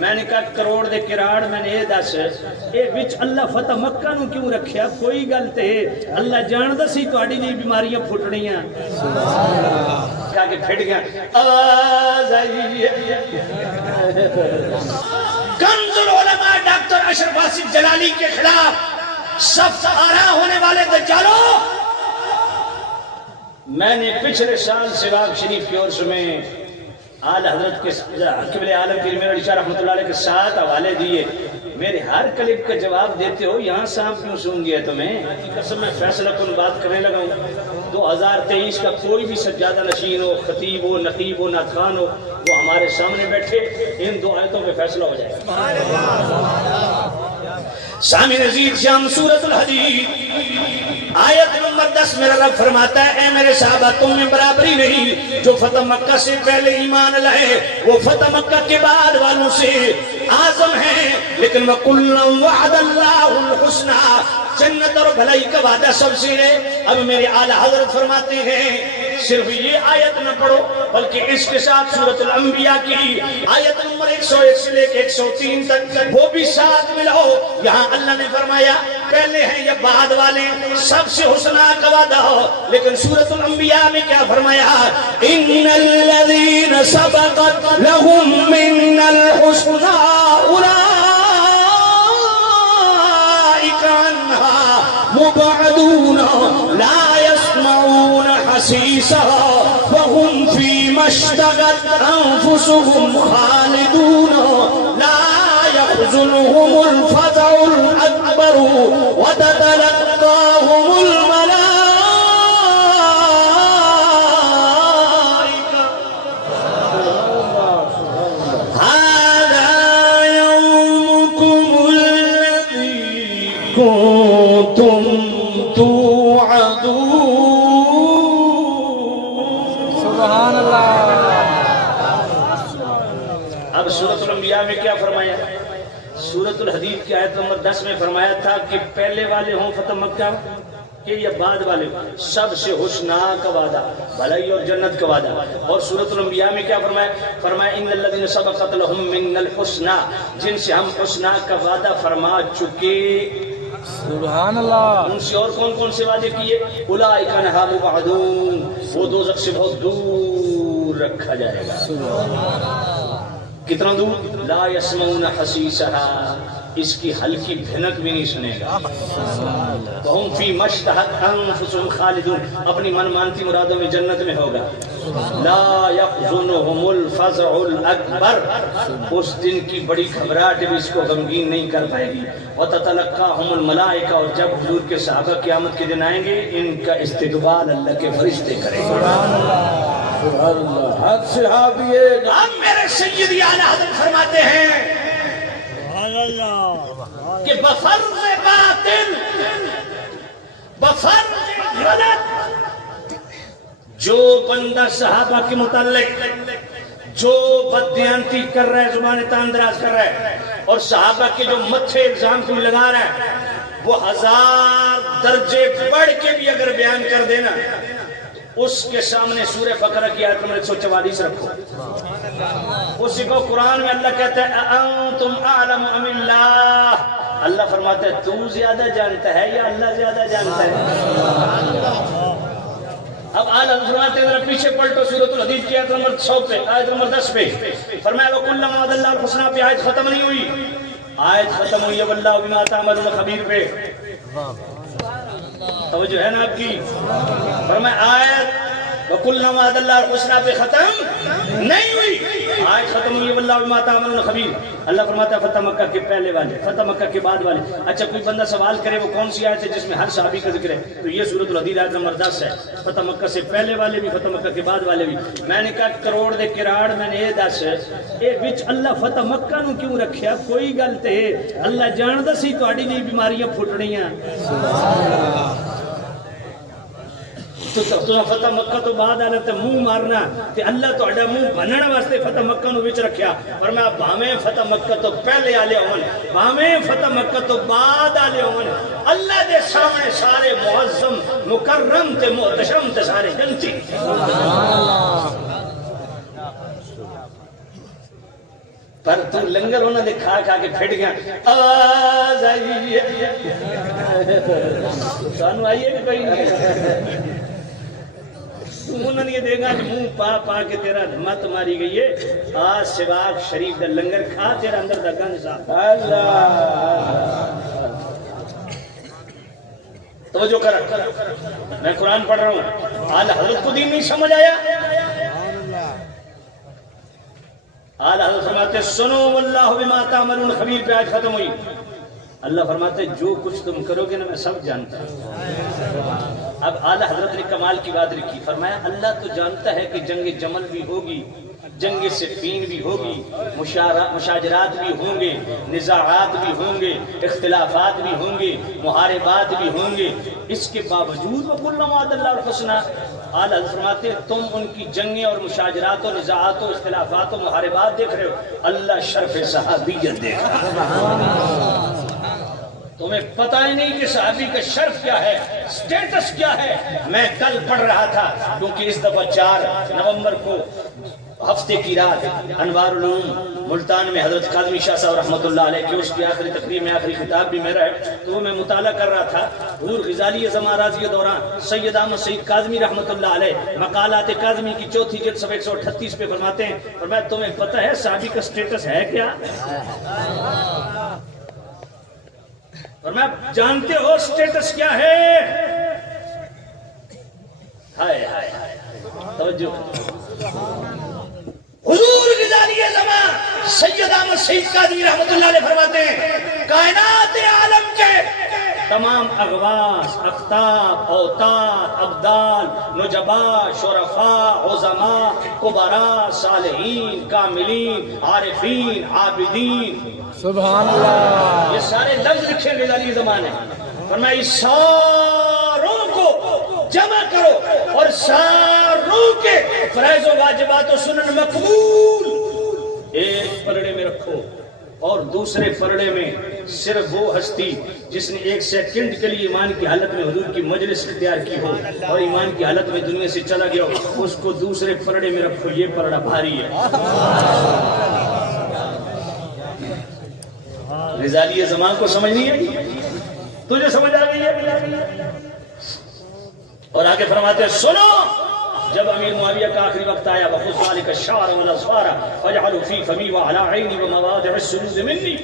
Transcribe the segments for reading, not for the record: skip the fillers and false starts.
میں نے کہا کروڑ دے کراڑ میں نے یہ دس اے وچ اللہ فتح مکہ نو کیوں رکھیا؟ کوئی گل تے اللہ جاندا سی تہاڈی جی بیماریاں پھٹنیاں کہا کہ پھٹ گیا آواز آئی کنز العلماء ڈاکٹر اشرف آصف جلالی کے خلاف سخت آرا ہونے والے دجالوں میں نے پچھلے سال سراغ شریف کے عرس میں آل حضرت کے قبلِ عالم پیر میرا علیہ رحمۃ اللہ علیہ کے 7 حوالے دیے میرے ہر کلپ کا جواب دیتے ہو یہاں سانپ کیوں سونگ گیا تمہیں قسم میں فیصلہ کن بات کرنے لگا ہوں 2023 کا کوئی بھی سجادہ نشین ہو خطیب ہو نقیب ہو نعت خوان ہو وہ ہمارے سامنے بیٹھے ان 2 آیتوں پہ فیصلہ ہو جائے گا سامع نذیر شام سورۃ الحدید آیت نمبر 10 میرا رب فرماتا ہے اے میرے صحابہ تم میں برابری نہیں جو فتح مکہ سے پہلے ایمان لائے وہ فتح مکہ کے بعد والوں سے اعظم ہیں لیکن وَقُلًّا وَعَدَ اللَّهُ الْحُسْنَى جنت اور بھلائی کا وعدہ سب سے ہے اب میرے اعلیٰ حضرت فرماتے ہیں صرف یہ آیت نہ پڑھو بلکہ اس کے ساتھ سورۃ الانبیاء کی آیت نمبر 101 سے لے کے 103 تک وہ بھی ساتھ ملاؤ یہاں اللہ نے فرمایا پہلے ہیں یا بعد والے سب سے حسنہ کا وعدہ ہو لیکن سورۃ الانبیاء میں کیا فرمایا ان الذین سبقت لهم من الحسنى اولئک عنہا مبعدون لا يسمعون حسیسها وهم فيما اشتهت انفسهم خالدون لا يحزنهم الفزع الأكبر وتتلقاهم الملائكة هذا يومكم الذي كنتم توعدون سبحان اللہ اب سورۃ الانبیاء میں کیا فرمایا سورۃ الحدید کی آیت نمبر 10 میں فرمایا تھا کہ پہلے والے ہوں فتح مکہ کہ یا بعد والے سب سے حسنہ کا وعدہ بھلائی اور جنت کا وعدہ اور سورۃ الانبیاء میں کیا فرمایا ان الذین سبقت لهم من الحسنى جن سے ہم حسنہ کا وعدہ فرما چکے سبحان اللہ ان سے اور کون کون سے وعدے کیے اولئک عنہا مبعدون وہ دوزخ سے بہت دور رکھا جائے گا کتنا دور لا يسمعون حسیسها اس کی ہلکی بھنک بھی نہیں سنے گا وهم فی مشتہت انفسهم خالدون اپنی من مانتی مرادوں میں جنت میں ہوگا لا يحزنهم الفزع الاکبر اس دن کی بڑی گھبراہٹ بھی اس کو غمگین نہیں کر پائے گی وتتلقاهم الملائکہ اور جب حضور کے صحابہ قیامت کے دن آئیں گے ان کا استقبال اللہ کے فرشتے کریں گے سبحان اللہ حق صحابیے اب میرے سیدی اعلیٰ حضرت فرماتے ہیں کہ بفرض باطل بفرض غلط جو بندہ صحابہ کے متعلق جو بددیانتی کر رہا ہے زبان تاندراز کر رہا ہے اور صحابہ کے جو متھے الزام کو لگا رہا ہے وہ 1000 درجے بڑھ کے بھی اگر بیان کر دینا اس کے سامنے سورہ بقرہ کی آیت نمبر 144 رکھو اسی کو قرآن میں اللہ کہتا ہے انتم اعلم ام اللہ اللہ فرماتا ہے تو زیادہ جانتا ہے یا اللہ زیادہ جانتا ہے اب اعلیٰ فرماتے ہیں ذرا پیچھے پلٹو سورۃ الحدید کی آیت نمبر 100 پہ آیت نمبر 10 پہ فرمایا وَكُلَّمَا وَعَدَ اللَّهُ الْحُسْنَى پہ آیت ختم نہیں ہوئی آیت ختم ہوئی ہے وَاللَّهُ بِمَا تَعْمَلُونَ خَبِيرٌ پہ توجہ ہے نا آپ کی فرمایا آیت وَكُلَّمَا وَعَدَ اللَّهُ الْحُسْنَى پہ ختم نہیں ہوئی آیت ختم ہوئی ہے وَاللَّهُ بِمَا تَعْمَلُونَ خَبِيرٌ اللہ فرماتا ہے فتح مکہ کے پہلے والے فتح مکہ کے بعد والے اچھا کوئی بندہ سوال کرے وہ کون سی آیت ہے جس میں ہر صحابی کا ذکر ہے تو یہ سورۃ الحدید آیت نمبر 10 ہے فتح مکہ سے پہلے والے بھی فتح مکہ کے بعد والے بھی میں نے کہا کروڑ دے کراڑ میں نے یہ دس اے وچ اللہ فتح مکہ نو کیوں رکھیا کوئی گل تے اللہ جاندا سی تہاڈی جی بیماریاں پھٹنیاں تو فتح مکہ تو بعد آنا تے منہ مارنا تے اللہ تہاڈا منہ بنن واسطے فتح مکہ نو وچ رکھیا فرمایا بھاویں فتح مکہ تو پہلے والے ہون بھاویں فتح مکہ تو بعد والے ہون اللہ دے سامنے سارے معظم مکرم تے محتشم تے سارے جنتی پر تو لنگر ہونا دے کھا کھا کے پھٹ گیا آواز آئیے سانو آئیے کہ کوئی نہیں انہوں نے یہ دے گا منہ پا پا کے تیرا مت ماری گئی ہے آج سواق شریف دا لنگر کھا تیرا اندر دا گند صاف توجہ کر میں قرآن پڑھ رہا ہوں آل حضرت کو دین نہیں سمجھ آیا آل حضرت فرماتے سنو واللہ بما تعملون خبیر پہ آج ختم ہوئی اللہ فرماتے جو کچھ تم کرو گے نا میں سب جانتا ہوں اب اعلی حضرت نے کمال کی بات لکھی فرمایا اللہ تو جانتا ہے کہ جنگ جمل بھی ہوگی جنگ صفین بھی ہوگی مشاجرات بھی ہوں گے نزاعات بھی ہوں گے اختلافات بھی ہوں گے محاربات بھی ہوں گے اس کے باوجود وَقُلْ وَعْدَ اللَّهُ الْحُسْنَى اعلی حضرت فرماتے ہیں تم ان کی جنگیں اور مشاجرات و نزاعات و اختلافات و محاربات دیکھ رہے ہو اللہ شرف صحابیت دیکھ رہا ہے تمہیں پتہ ہی نہیں کہ صحابی کا شرف کیا ہے سٹیٹس کیا ہے میں کل پڑھ رہا تھا کیونکہ اس دفعہ 4 نومبر کو ہفتے کی رات انوار العلوم ملتان میں حضرت کاظمی شاہ صاحب رحمۃ اللہ علیہ کی اس کی آخری تقریر میں آخری خطاب بھی میرا ہے تو وہ میں مطالعہ کر رہا تھا حضور غزالی زمان راضی دوران سید احمد سید کاظمی رحمۃ اللہ علیہ مقالات کاظمی کی 4تھی جلد صفحہ 138 پہ فرماتے ہیں فرمایا تمہیں پتہ ہے صحابی کا سٹیٹس ہے کیا فرمایا جانتے ہو سٹیٹس کیا ہے ہائے ہائے توجہ حضور غزالی زمان سید احمد سید کاظمی رحمۃ اللہ علیہ فرماتے ہیں کائنات عالم کے تمام اغواص اقطاب اوتاد ابدال نجبا شرفاء عظماء کبراء صالحین کاملین عارفین عابدین سبحان اللہ یہ سارے لفظ لکھے غزالی زمان ہیں فرمایا اس ساروں کو جمع کرو اور ساروں کے فرائض و واجبات و سنن مقبول ایک پلڑے میں رکھو اور دوسرے پلڑے میں صرف وہ ہستی جس نے 1 سیکنڈ کے لیے ایمان کی حالت میں حضور کی مجلس اختیار کی ہو اور ایمان کی حالت میں دنیا سے چلا گیا ہو اس کو دوسرے پلڑے میں رکھو یہ پلڑا بھاری ہے غزالی زمان کو سمجھ نہیں آئی تجھے سمجھ آ گئی ہے اور آگے فرماتے ہیں سنو جب امیر معاویہ کا آخری وقت آیا وَخُذْ ذَلِكَ الشَّعْرَ وَالْأَصْفَارَ فَاجْعَلُوا فِي فَمِي وَعَلَىٰ عَيْنِي وَمَوَاضِعِ السُّجُودِ مِنِّي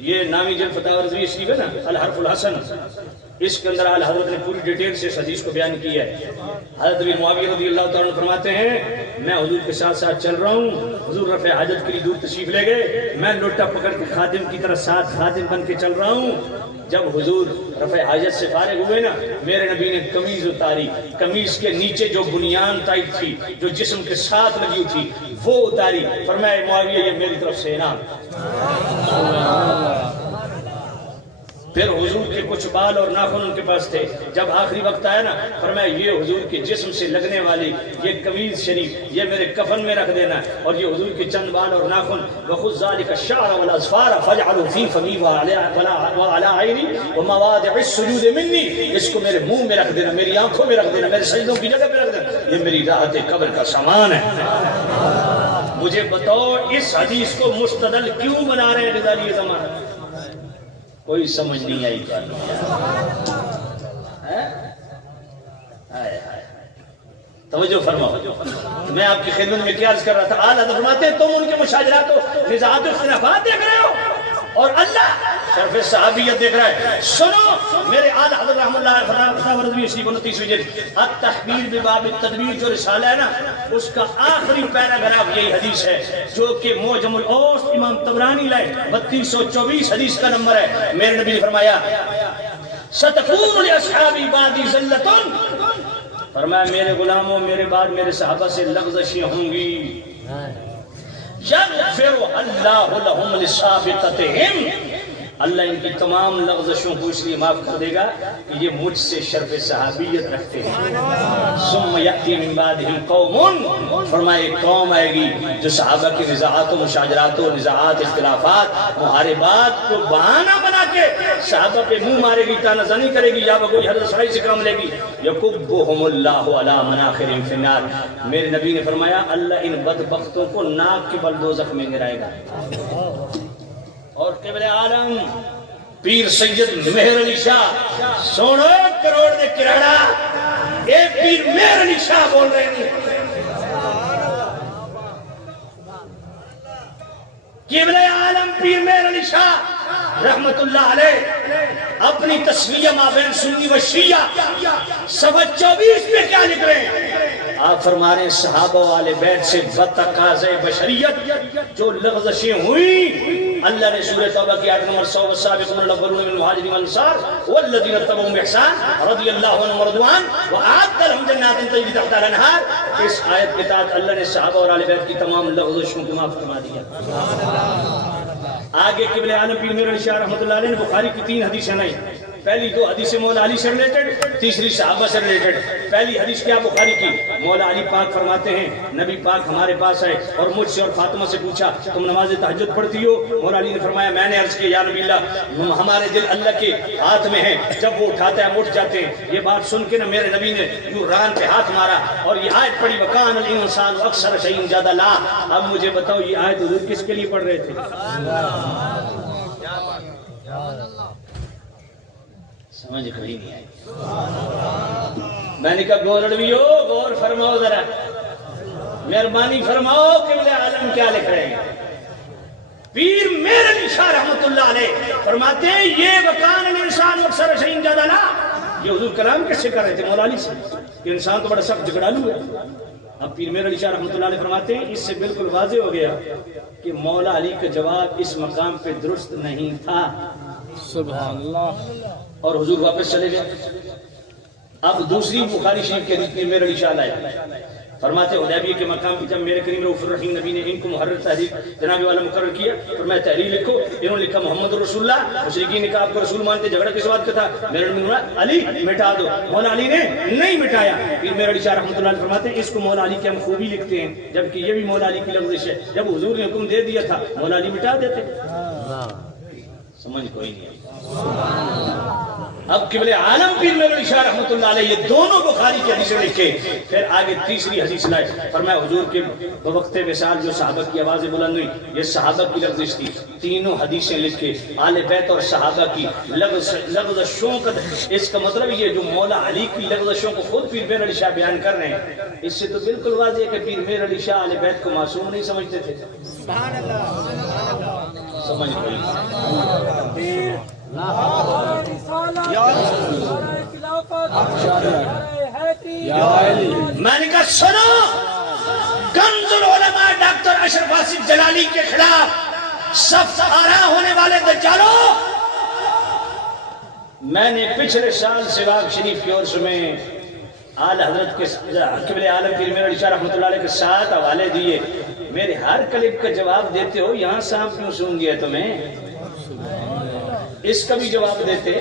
یہ نامی جلد فتاوی رضویہ شریف ہے نا الحرف الحسن اس کے اندر اعلی حضرت نے پوری ڈیٹیل سے اس حدیث کو بیان کی ہے حضرت امیر معاویہ رضی اللہ تعالیٰ عنہ فرماتے ہیں میں حضور کے ساتھ ساتھ چل رہا ہوں حضور رفع حاجت کے لیے دور تشریف لے گئے میں لوٹا پکڑ کے خادم کی طرح ساتھ خادم بن کے چل رہا ہوں جب حضور رفع حاجت سے فارغ ہوئے نا میرے نبی نے قمیض اتاری قمیض کے نیچے جو بنیان تائید تھی جو جسم کے ساتھ لگی تھی وہ اتاری فرمایا معاویہ یہ میری طرف سے انعام پھر حضور کے کچھ بال اور ناخن ان کے پاس تھے جب آخری وقت آیا نا فرمایا یہ حضور کے جسم سے لگنے والی یہ قمیض شریف یہ میرے کفن میں رکھ دینا اور یہ حضور کے چند بال اور ناخن وَخُذْ ذَلِكَ الشَّعْرَ وَالْأَصْفَارَ فَاجْعَلُوا فِي فَمِي وَعَلَىٰ عَيْنِي وَمَوَاضِعِ السُّجُودِ مِنِّي اس کو میرے منہ میں رکھ دینا میری آنکھوں میں رکھ دینا میرے سجدوں کی جگہ پہ رکھ دینا یہ میری راحت قبر کا سامان ہے مجھے بتاؤ اس حدیث کو مستدل کیوں بنا رہے ہیں غزالی زمان کوئی سمجھ نہیں آئی کیا توجہ فرماؤ میں آپ کی خدمت میں کیا عرض کر رہا تھا اعلیٰ حضرت فرماتے ہیں تم ان کے مشاجرات و نزاعات و اختلافات دیکھ رہے ہو اور اللہ شرف صحابیت دیکھ رہا ہے سنو میرے اعلیٰ حضرت رحمۃ اللہ فتاوی رضویہ شریف 29 جلد التحبیر بباب التدبیر جو رسالہ ہے نا اس کا آخری پیراگراف یہی حدیث ہے جو کہ معجم الاوسط امام طبرانی لائے 3224 حدیث کا نمبر ہے میرے نبی نے فرمایا ستکون لاصحابی بعدی ذلۃ فرمایا میرے غلاموں میرے بعد میرے صحابہ سے لغزشیں ہوں گی یغفر اللہ لهم لسابقتهم اللہ ان کی تمام لغزشوں کو اس لیے معاف کر دے گا کہ یہ مجھ سے شرف صحابیت رکھتے ہیں۔ ثم یأتی من بعدہم قوم، فرمائے ایک قوم آئے گی جو صحابہ کی نزاعات و مشاجرات و نزاعات اختلافات محاربات کو بہانہ بنا کے صحابہ پہ منہ مارے گی، تانہ زنی کرے گی، یا کوئی حضرت سرائی سے کام لے گی۔ یکبہم اللہ علی مناخرہم فی النار، میرے نبی نے فرمایا اللہ ان بدبختوں کو ناک کے بل دوزخ میں گرائے گا۔ اور قبل عالم پیر سید مہر علی شاہ سوڑو کروڑ دے کراڑا، اے پیر مہر علی شاہ بول رہے ہیں۔ قبل عالم پیر مہر علی شاہ رحمت اللہ علیہ اپنی تصویہ مابین سنی و شیعہ صفحہ 24 پہ کیا لکھ رہے ہیں؟ آپ فرما رہے ہیں صحابہ والے بیت سے بدتقاضۂ بشریت جو لغزشیں ہوئی، اللہ نے سورہ توبہ کی آیت نمبر 100 والسابقون الاولون من المہاجرین والانصار والذین اتبعوہم بإحسان رضی اللہ عنہم ورضوان وأعد لهم جنات تجری تحتہا الانہار، اس آیت کے تحت اللہ نے صحابہ اور اہل بیت کی تمام لغزشوں کو معاف فرما دیا۔ آگے قبل عالم پیر مہر علی شاہ رحمۃ اللہ علیہ نے بخاری کی 3 حدیثیں نہیں، پہلی 2 حدیثیں مولا علی سے ریلیٹڈ، تیسری صحابہ سے ریلیٹڈ۔ پہلی حدیث کیا بخاری کی؟ مولا علی پاک فرماتے ہیں نبی پاک ہمارے پاس آئے اور مجھ سے اور فاطمہ سے پوچھا تم نماز تہجد پڑھتی ہو؟ مولا علی نے فرمایا میں نے عرض کیا یا نبی اللہ ہمارے دل اللہ کے ہاتھ میں ہیں، جب وہ اٹھاتا ہے ہم اٹھ جاتے ہیں۔ یہ بات سن کے نا میرے نبی نے یوں ران پہ ہاتھ مارا اور یہ آیت پڑھی وکان الانسان اکثر شیء جدلا۔ اب مجھے بتاؤ یہ آیت حضور کس کے لیے پڑھ رہے تھے؟ سمجھ کوئی نہیں آئی۔ میں نے کہا گورڑویو غور فرماؤ ذرا، مہربانی فرماؤ قبلہ عالم کیا لکھ رہے ہیں؟ پیر مہر علی شاہ رحمت اللہ علیہ فرماتے ہیں یہ وکان الانسان اکثر شیء جدلا، یہ حضور کلام کس سے کر رہے تھے؟ مولا علی سے۔ یہ انسان تو بڑا سخت جھگڑالو ہے۔ اب پیر مہر علی شاہ رحمت اللہ علیہ فرماتے ہیں اس سے بالکل واضح ہو گیا کہ مولا علی کا جواب اس مقام پہ درست نہیں تھا۔ سبحان اللہ۔ اور حضور واپس چلے گئے۔ اب دوسری بخاری شریف کے حدیث میں مہر علی شاہ لائے، فرماتے حدیبیہ کے مقام پہ جب میرے کریم رؤوف الرحیم نبی نے ان کو محرر تحریر جناب والا مقرر کیا، فرمایا تحریر لکھو۔ انہوں نے لکھا محمد رسول اللہ، مشرکین نے کہا آپ کو رسول مانتے، جھگڑا کس بات کا تھا؟ میرے نبی نے علی مٹا دو، مولا علی نے نہیں مٹایا۔ پھر مہر علی شاہ رحمۃ اللہ علیہ فرماتے ہیں اس کو مولا علی کی ہم خوبی لکھتے ہیں، جبکہ یہ بھی مولا علی کی لغزش ہے، جب حضور نے حکم دے دیا تھا مولا علی مٹا دیتے۔ سمجھ کوئی نہیں آئی۔ اب قبل عالم پیر مہر علی شاہ رحمۃ اللہ علیہ یہ دونوں بخاری کی حدیثیں لکھے، پھر آگے تیسری حدیث لائے، فرمایا حضور کے بوقت وصال جو صحابہ کی آوازیں بلند ہوئی یہ صحابہ کی لغزش تھی۔ تینوں حدیثیں لکھے آل بیت اور صحابہ کی لغزشوں کا، اس کا مطلب یہ جو مولا علی کی لغزشوں کو خود پیر مہر علی شاہ بیان کر رہے ہیں، اس سے تو بالکل واضح ہے کہ پیر مہر علی شاہ آل بیت کو معصوم نہیں سمجھتے تھے۔ سبحان اللہ۔ سمجھ کوئی میں نے کہا سنو، کنز العلماء ڈاکٹر اشرف آصف جلالی کے خلاف صف آرا ہونے والے دجالوں، میں نے پچھلے سال سواگ شریف کے عرس میں آل حضرت کے قبلہ عالم پیر مہر علی شاہ رحمۃ اللہ علیہ کے 7 حوالے دیے، میرے ہر کلپ کا جواب دیتے ہو، یہاں سانپ کیوں سونگ گیا تمہیں؟ اس کا بھی جواب دیتے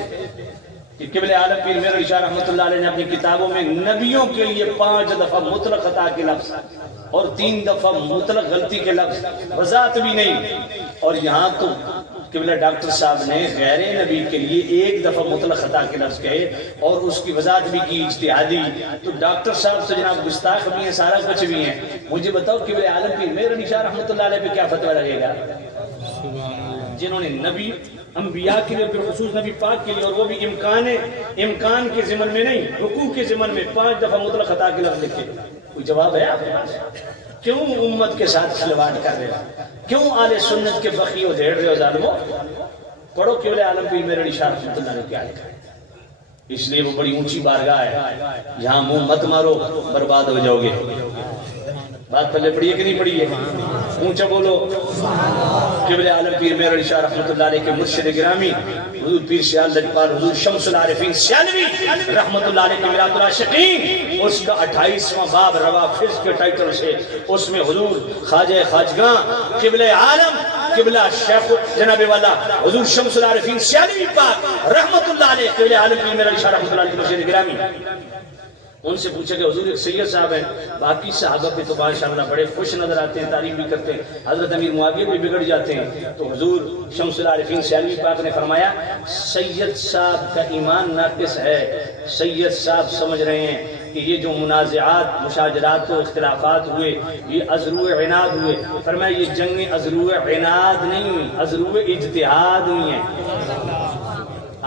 کہ قبلہ عالم پیر مہر علی شاہ رحمۃ اللہ علیہ نے اپنی کتابوں میں نبیوں کے لیے 5 دفعہ مطلق خطا کے لفظ اور 3 دفعہ مطلق غلطی کے لفظ وضاحت بھی نہیں، اور یہاں تو قبلہ ڈاکٹر صاحب نے غیر نبی کے لیے 1 دفعہ مطلق خطا کے لفظ کہے اور اس کی وضاحت بھی کی اجتہادی۔ تو ڈاکٹر صاحب تو جناب گستاخ بھی ہیں، سارا کچھ بھی ہیں۔ مجھے بتاؤ قبلہ عالم پیر مہر علی شاہ رحمۃ اللہ علیہ پہ کیا فتویٰ لگے گا؟ جنہوں نے نبی انبیاء کے لیے بالخصوص نبی پاک کے لیے، اور وہ بھی امکان کے ضمن میں نہیں، حقوق کے ضمن میں 5 دفعہ مطلق خطا کے لفظ لکھے، کوئی جواب ہے آپ کے پاس؟ کیوں امت کے ساتھ کھلواڑ کر رہے ہو؟ کیوں آل سنت کے بخی ادھیڑ رہے ہو ظالمو؟ پڑھو قبلہ عالم پیر مہر علی شاہ رحمۃ اللہ نے کیا لکھا ہے۔ اس لیے وہ بڑی اونچی بارگاہ ہے، جہاں منہ مت مارو برباد ہو جاؤ گے۔ بات پہلے پڑھی ہے کہ نہیں پڑھی ہے؟ اونچا بولو۔ قبلہ عالم پیر مہر علی شاہ رحمۃ اللہ علیہ کے مرشد گرامی حضور پیر سیال لجپال حضور شمس العارفین سیالوی رحمۃ اللہ علیہ کا میراث العاشقین، اس کا 28واں باب روافض کے ٹائٹل سے، اس میں حضور خواجہ خواجگاں قبلہ عالم قبلہ شیخ جناب والا حضور شمس العارفین سیالوی پاک رحمت اللہ علیہ قبلہ عالم پیر میرا اشارہ رحمت اللہ علیہ مسجد گرامی، ان سے پوچھا کہ حضور ایک سید صاحب ہیں، باقی صحابہ پہ تو ماشاءاللہ بڑے خوش نظر آتے ہیں، تعریف بھی کرتے ہیں، حضرت امیر معاویہ بھی بگڑ جاتے ہیں، تو حضور شمس العارفین سیالوی پاک نے فرمایا سید صاحب کا ایمان ناقص ہے، سید صاحب سمجھ رہے ہیں کہ یہ جو منازعات مشاجرات و اختلافات ہوئے یہ ازرو عناد ہوئے، فرمایا یہ جنگ ازرو عناد نہیں ہوئی، ازرو اجتہاد ہوئی ہیں۔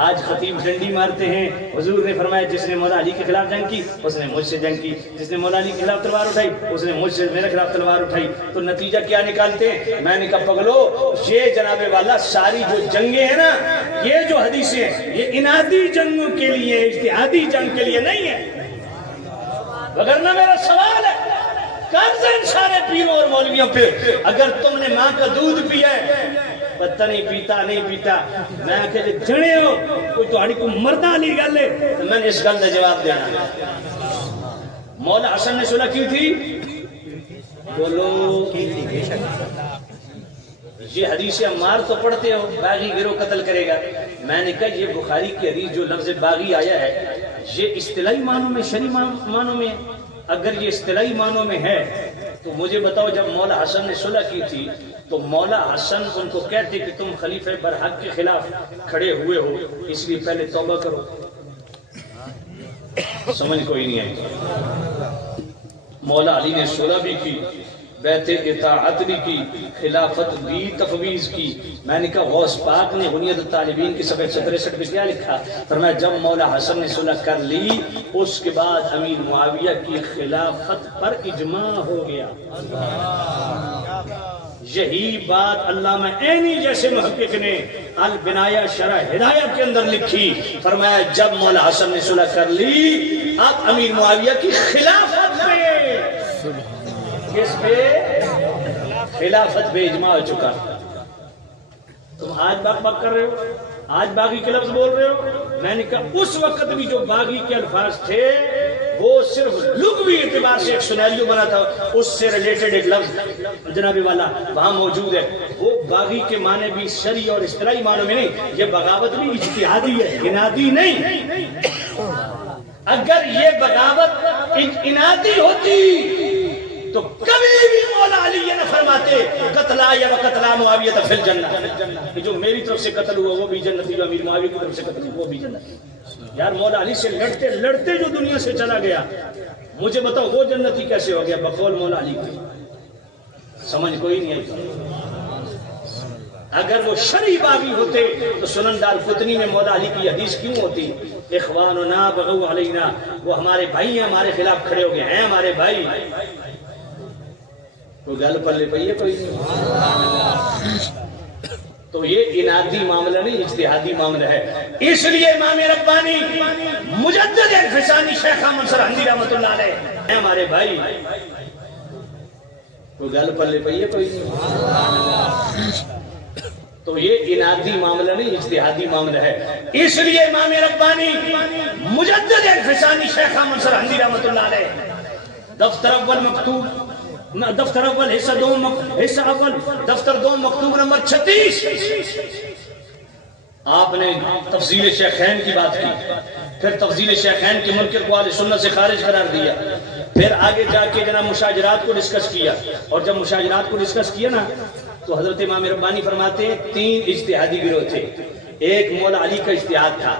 آج خطیب ڈنڈی مارتے ہیں، حضور نے فرمایا جس نے مولا علی کے خلاف جنگ کی اس نے مجھ سے جنگ کی، جس نے مولا علی کے خلاف تلوار اٹھائی اس نے مجھ سے میرے خلاف تلوار اٹھائی، تو نتیجہ کیا نکالتے ہیں؟ میں نے کہا پگلو یہ جناب والا ساری جو جنگیں ہیں نا، یہ جو حدیثیں ہیں یہ انادی جنگوں کے لیے، اجتہادی جنگ کے لیے نہیں ہے، وگرنہ میرا سوال ہے قرض ان سارے پیروں اور مولویوں پہ، اگر تم نے ماں کا دودھ پیا ہے پتہ نہیں پیتا نہیں پیتا، میں کہ جنے ہو کوئی تہاڑی کو مردہ علی گل ہے، تو میں نے اس گل کا جواب دینا۔ مولا حسن نے صلح کی تھی، بولو یہ حدیث عمار تو پڑھتے ہو باغی گروہ قتل کرے گا، میں نے کہا یہ بخاری کی حدیث جو لفظ باغی آیا ہے یہ اصطلاحی معنوں میں شرعی معنوں میں، اگر یہ اصطلاحی معنوں میں ہے تو مجھے بتاؤ جب مولا حسن نے صلح کی تھی تو مولا حسن ان کو کہتے کہ تم خلیفہ برحق کے خلاف کھڑے ہوئے ہو اس لیے پہلے توبہ کرو، سمجھ کوئی نہیں آئی۔ مولا علی نے صلح بھی کی، بیعت اطاعت بھی کی، خلافت بھی تفویض کی۔ میں نے کہا غوث پاک نے غنیت الطالبین کی صفحہ 163 میں کیا لکھا؟ فرمایا جب مولا حسن نے صلح کر لی اس کے بعد امیر معاویہ کی خلافت پر اجماع ہو گیا۔ یہی بات علامہ عینی جیسے محقق نے البنایہ شرح ہدایت کے اندر لکھی، فرمایا جب مولا حسن نے صلح کر لی اب امیر معاویہ کی خلافت پہ، کس پہ؟ خلافت پہ اجماع ہو چکا۔ تم آج باغ کر رہے ہو، آج باغی کے لفظ بول رہے ہو، میں نے کہا اس وقت بھی جو باغی کے الفاظ تھے وہ صرف لغوی اعتبار سے ایک سینیریو بنا تھا، اس سے ریلیٹڈ ایک لفظ جناب والا وہاں موجود ہے، وہ باغی کے معنی بھی شرعی اور اصطلاحی معنوں میں نہیں، یہ بغاوت بھی اجتہادی ہے، انادی نہیں۔ اگر یہ بغاوت انادی ہوتی تو کبھی بھی مولا علی یہ نہ فرماتے قتلا یا وقتلا معاویہ فی الجنہ، کہ جو میری طرف سے قتل ہوا وہ بھی جنتی، جو امیر معاویہ کی طرف سے قتل ہوا وہ بھی جنتی۔ یار مولا علی سے لڑتے لڑتے جو دنیا سے چلا گیا، مجھے بتاؤ وہ جنتی کیسے ہو گیا بقول مولا علی کی؟ سمجھ کوئی نہیں آئی۔ اگر وہ شرعی باغی ہوتے تو سنن دارقطنی میں مولا علی کی حدیث کیوں ہوتی؟ اخواننا بغوا علینا، وہ ہمارے بھائی ہیں، ہمارے خلاف کھڑے ہو گئے ہیں، ہمارے بھائی۔ کوئی گل پلے پئی ہے کوئی نہیں؟ تو یہ انادی معاملہ نہیں، اجتہادی معاملہ ہے۔ اس لیے امام ربانی مجدد الفسانی شیخ احمد سرہندی رحمۃ اللہ علیہ ہیں ہمارے بھائی۔ کوئی گل پلے پئی ہے کوئی نہیں؟ تو یہ انادی معاملہ نہیں، اجتہادی معاملہ ہے۔ اس لیے امام ربانی مجدد الفسانی شیخ احمد سرہندی رحمۃ اللہ علیہ دفتر اول مکتوب، دفتر اول حصہ دوم، حصہ اول دفتر دوم مکتوب نمبر 36، آپ نے تفضیل شیخین کی بات کی، پھر تفضیل شیخین کے منکر کو اہل سنت سے خارج قرار دیا، پھر آگے جا کے جناب مشاجرات کو ڈسکس کیا، اور جب مشاجرات کو ڈسکس کیا نا تو حضرت امام ربانی فرماتے ہیں 3 اجتہادی گروہ تھے، ایک مولا علی کا اجتہاد تھا،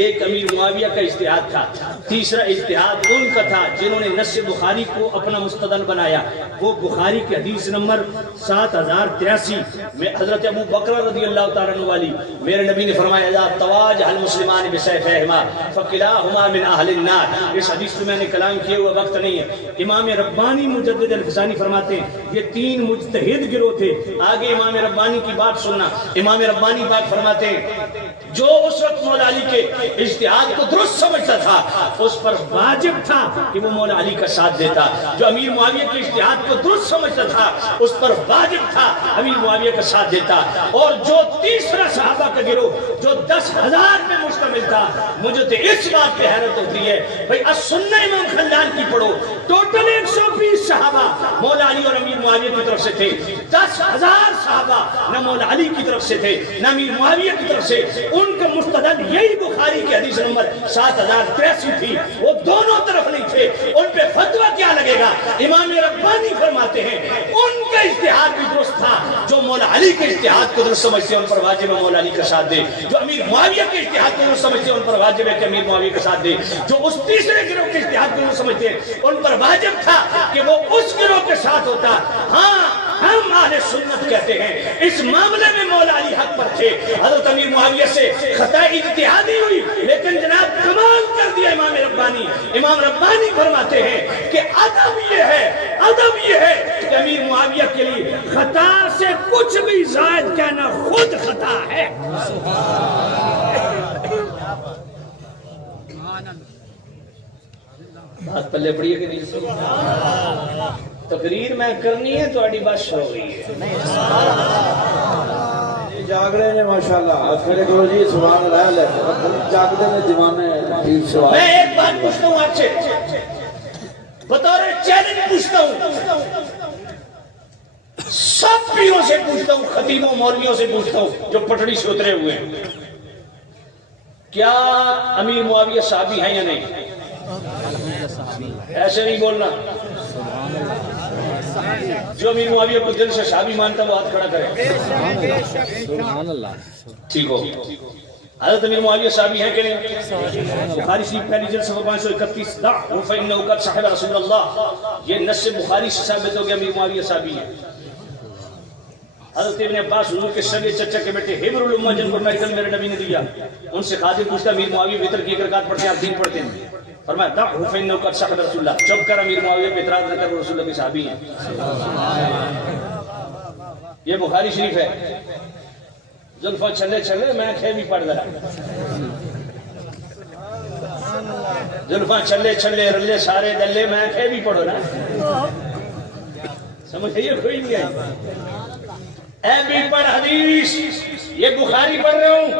ایک امیر معاویہ کا اجتہاد تھا، تیسرا اجتہاد ان کا تھا جنہوں نے نص بخاری کو اپنا مستدل بنایا۔ وہ بخاری کی حدیث نمبر 7083 میں حضرت ابو بکر رضی اللہ تعالیٰ عنہ والی، میرے نبی نے فرمایا اذا تواجہ المسلمان بسیفیہما فکلاہما من اہل النار۔ اس حدیث میں نے کلام کیے ہوا وقت نہیں ہے۔ امام ربانی مجدد الفسانی فرماتے ہیں یہ 3 مجتہد گروہ تھے۔ آگے امام ربانی کی بات سننا، امام ربانی بات فرماتے ہیں جو اس وقت مولا علی کے اجتہاد کو درست سمجھتا تھا اس پر واجب تھا کہ وہ مولا علی کا ساتھ دیتا، جو امیر معاویہ کے اجتہاد کو درست سمجھتا تھا اس پر واجب تھا امیر معاویہ کا ساتھ دیتا، اور جو تیسرا صحابہ کا گروہ جو 10,000 میں مشتمل تھا، مجھے تو اس بات پہ حیرت ہوتی ہے بھائی السنہ امام خلال کی پڑھو، ٹوٹل 120 صحابہ مولا علی اور امیر معاویہ کی طرف سے تھے، 10,000 صحابہ نہ نہ مولا علی کی طرف سے تھے نہ امیر معاویہ کی طرف سے. ان کا مستدل یہی بخاری کی حدیث نمبر 7083 تھی. وہ دونوں طرف نہیں تھے. ان پہ فتویٰ کیا لگے گا؟ امام ربانی فرماتے ہیں ان کا اجتہاد بھی درست تھا. جو مولا علی کے اجتہاد کو درست سمجھتے ہیں ان پر واجب ہے مولا علی کا ساتھ دے. جو امیر معاویہ کے اجتہاد کو درست سمجھتے ہیں ان پر واجب ہے کہ امیر معاویہ کا ساتھ دے. جو اس تیسرے گروہ کے اجتہاد کو درست سمجھتے ہیں ان پر واجب تھا کہ وہ اس گروہ کے ساتھ ہوتا. ہاں ہم اہل سنت کہتے ہیں اس معاملے میں مولا علی حق پر تھے. حضرت امیر معاویہ سے خطا اجتہادی ہوئی لیکن جناب کمال کر دیا امام ربانی. امام ربانی فرماتے ہیں کہ ادب یہ ہے کہ امیر معاویہ کے لیے خطا سے کچھ بھی زائد کہنا خود خطا ہے. بات پلے پڑی ہے کہ نہیں؟ تقریر میں کرنی ہے تو اڈی بس ہو گئی ہے. جاگ رہے ہیں ماشاءاللہ. کھڑے کرو جی سبحان اللہ. جاگتے ہیں دیوانے. میں ایک بات پوچھتا ہوں آپ سے بطور چیلنج پوچھتا ہوں. سب پیروں سے پوچھتا ہوں, خطیبوں مولویوں سے پوچھتا ہوں جو پٹڑی سے اترے ہوئے ہیں, کیا امیر معاویہ صحابی ہیں یا نہیں؟ ایسے نہیں بولنا. جو امیر معاویہ کو دل سے صحابی مانتا وہ ہاتھ کھڑا کرے. سبحان اللہ. ٹھیک ہو. حضرت امیر معاویہ صحابی ہیں کہ نہیں؟ بخاری شریف پہلی جلد صفحہ 531 دعوا فإنه قد صحب رسول اللہ. یہ نص بخاری سے ثابت ہو گیا امیر معاویہ صحابی ہیں. حضرت ابن عباس حضور کے سگے چچا کے بیٹے حبر الامہ جن کو میڈیکل میرے نبی نے دیا, ان سے خادم پوچھتا امیر معاویہ وتر کی ایک رکعت پڑھتے ہیں آپ دین پڑھتے ہیں؟ فرمایا دعوا فإنه قد صحب رسول اللہ. چپ کر, امیر معاویہ پہ اعتراض نہ کر, وہ رسول اللہ کے صحابی ہیں. یہ بخاری شریف ہے. زلفاں چھلے چھلے میں کھیوی پڑھ رہا. زلفاں چھلے چھلے رلے سارے دلے میں کھیوی پڑھو نا. سمجھئے کوئی نہیں آئی. اے بھی پڑھ حدیث, یہ بخاری پڑھ رہا ہوں.